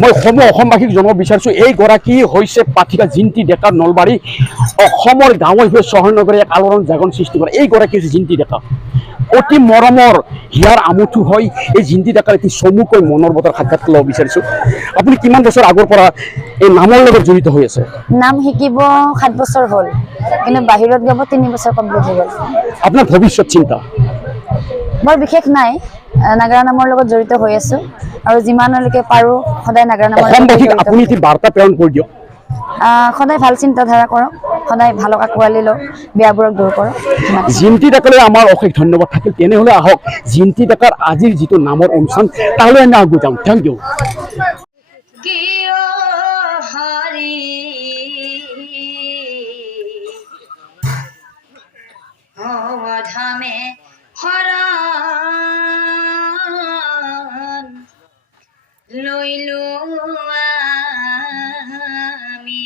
মই অসমবাসীক জনাব বিচাৰিছোঁ এইগৰাকী হৈছে পাঠিকা জিন্তি ডেকা নলবাৰী অসমৰ গাঁৱে ভূঞে চহৰ নগৰে এক আলোড়ন জাগৰণ সৃষ্টি কৰে এইগৰাকী হৈছে জিন্তি ডেকা অতি মৰমৰ হিয়াৰ আমঠু হয় এই জিন্তি ডেকাৰ এটি চমুকৈ মনৰ বতৰ সাক্ষাৎ ল'ব বিচাৰিছোঁ আপুনি কিমান বছৰ আগৰ পৰা এই নামৰ লগত জড়িত হৈ আছে নাম শিকিব 7 বছৰ হ'ল কিন্তু বাহিৰত যাব 3 বছৰ কমপ্লিট হৈ গ'ল আপোনাৰ ভৱিষ্যত চিন্তা বৰ বিশেষ নাই নাগাৰা নামৰ লগত জড়িত হৈ আছো আৰু যিমানলৈকে পাৰো সদায় নাগাৰা নামৰ অসমবাসীক আপুনি এটি বাৰ্তা প্ৰেৰণ কৰি দিয়ক সদায় ভাল চিন্তাধাৰা কৰক সদায় ভালক আঁকোৱালি লওক বেয়াবোৰক দূৰ কৰক জিন্তি ডেকালৈ আমাৰ অশেষ ধন্যবাদ থাকিল তেনেহ'লে আহক জিন্তি ডেকাৰ আজিৰ যিটো নামৰ অনুষ্ঠান তালৈ আমি আগুৱাই যাম থেংক ইউ ধামে হৰণ লৈলো আমি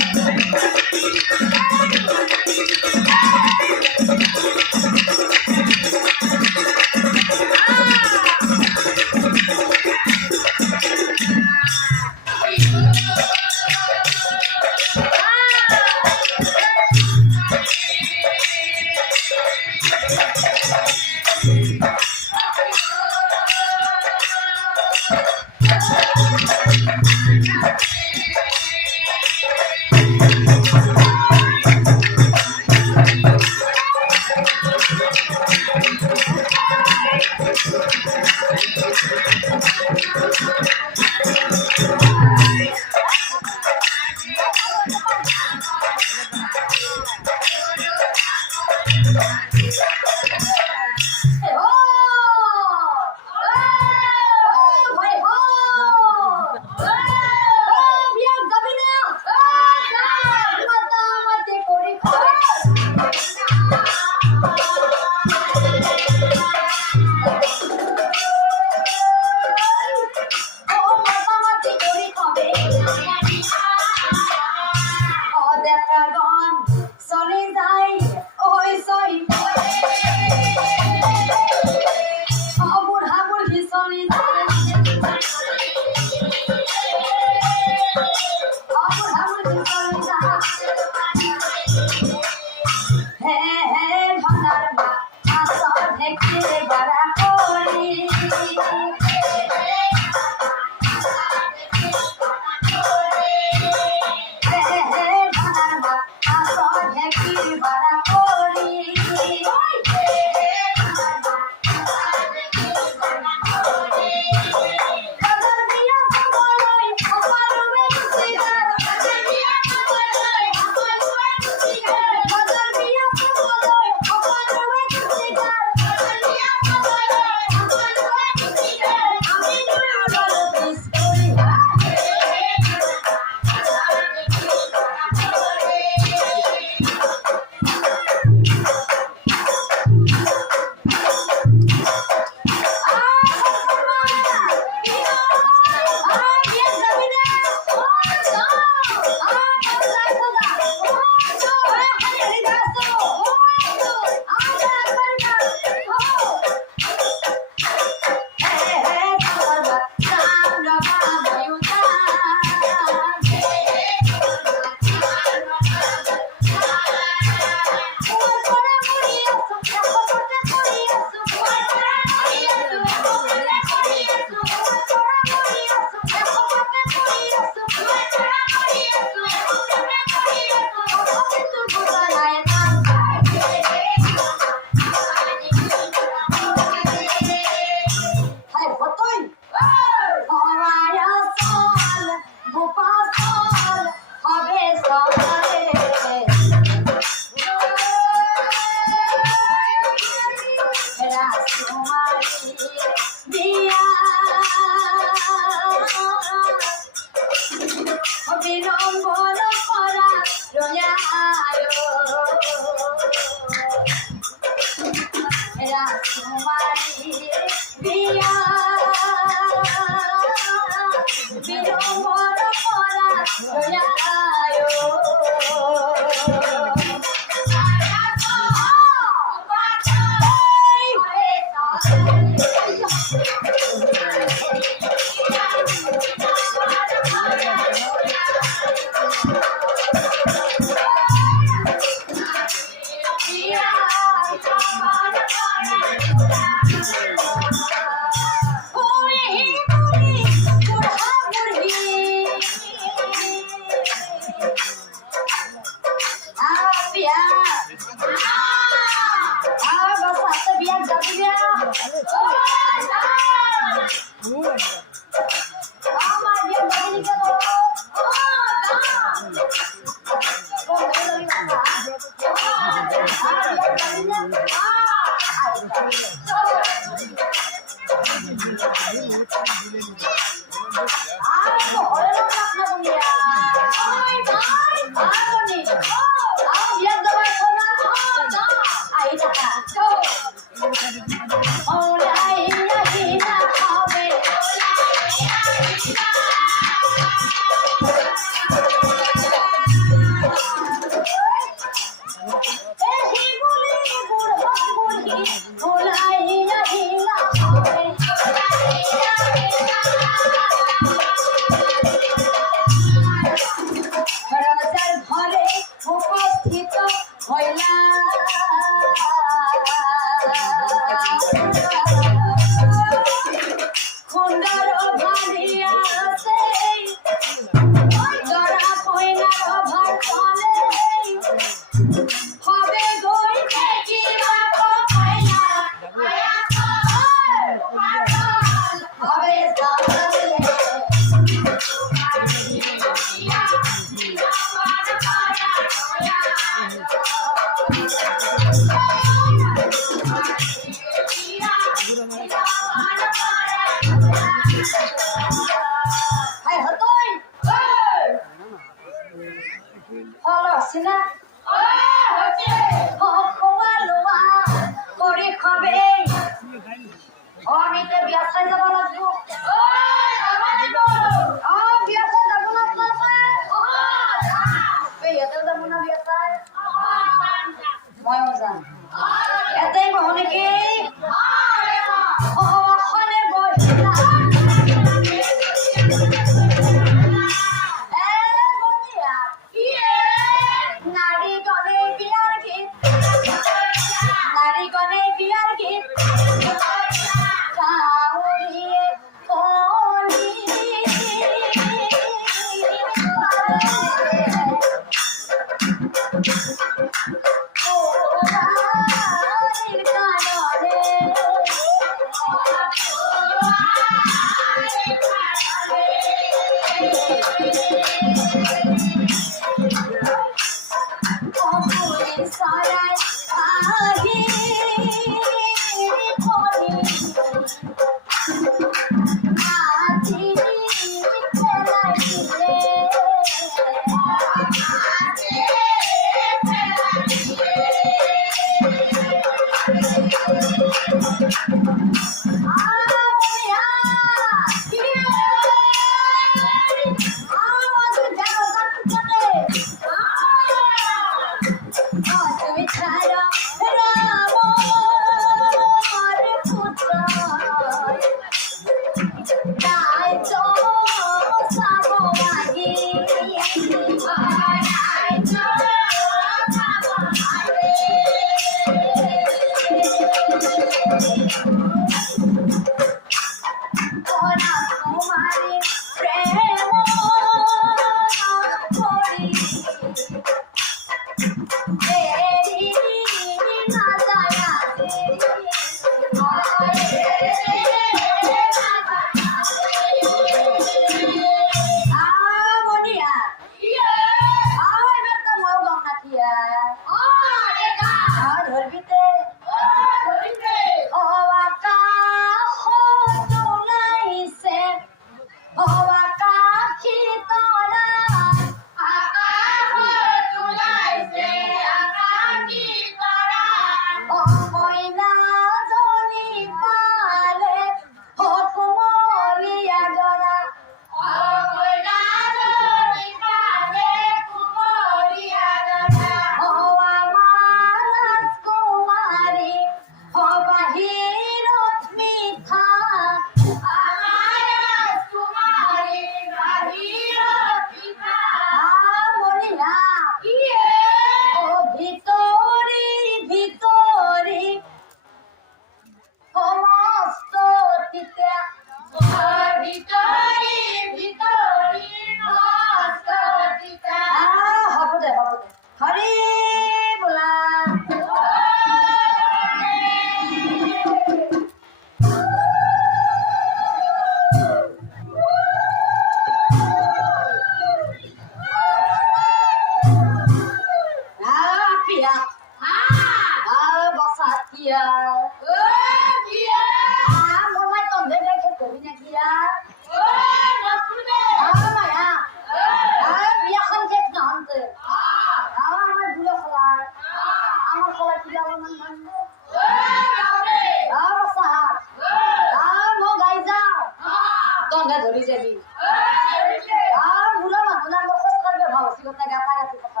বুড়া মানুষ না লোক করবে ভাবছি কথা গাতা গাতি কথা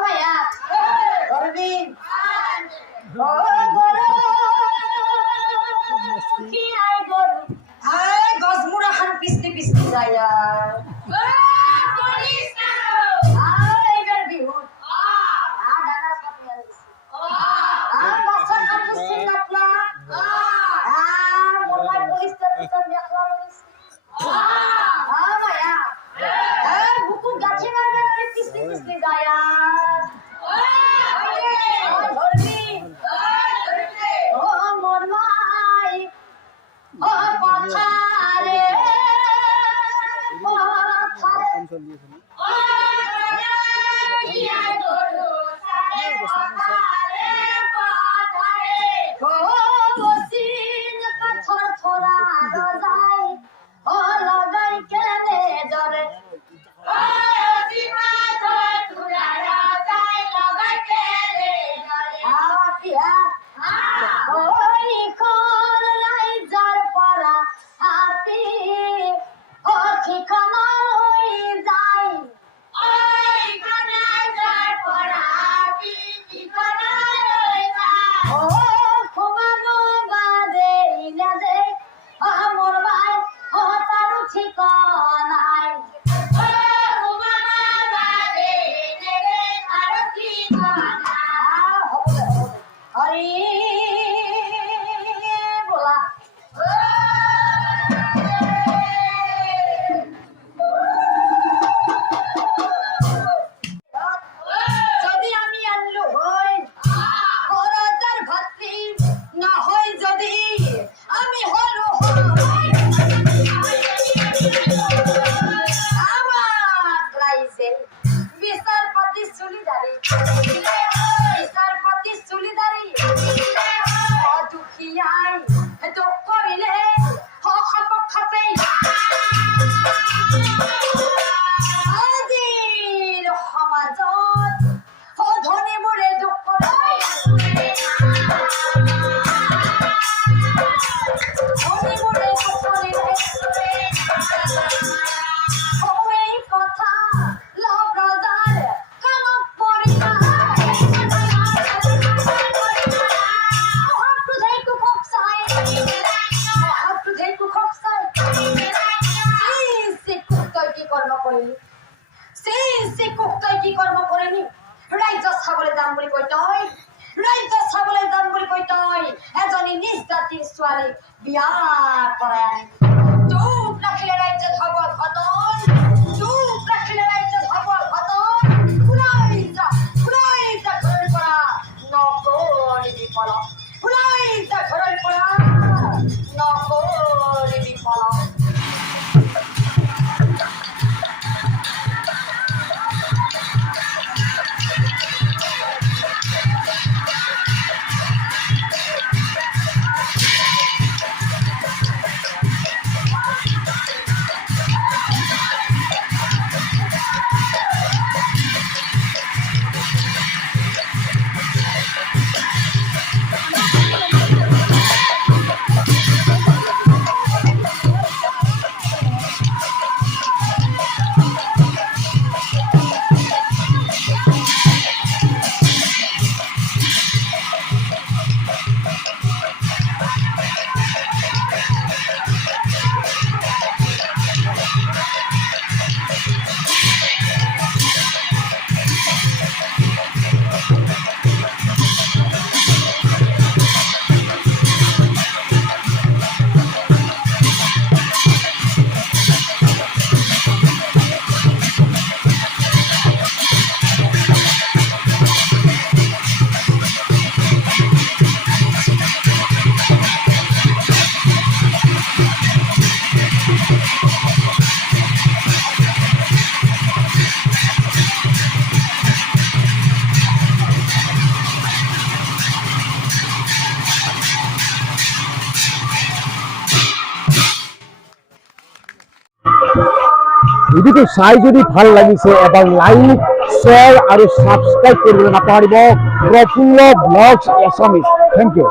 মায়া করবি ও গরু কি আই গরু আয় গজমুড়া খান পিছলি পিছলি যায়া এইবার বিহু ডাঙার পাতি আনিস বাচ্চা খান বুঝছি নাপলা মোল্লাই পুলিশ তো মেখলা লইছি মায়া বুকু গাছে মারবে না পিছলি পিছলি যায়া ধরবি ও মোর মাই ও পাথারে বিয়া করায় চুপ রাখিলে রাজ্যে হব ঘটন চুপ রাখিলে রাজ্যে হব ঘটন পুরাইটা ঘরের পড়া নকরি বিফল পুরাইটা ঘরের পড়া নকরি বিফল ভিডিওটো চাই যদি ভাল লাগিছে এবাৰ লাইক শ্বেয়াৰ আৰু সাবস্ক্ৰাইব কৰিবলৈ নাপাহৰিব Prafulla blogs Assamese. Thank you.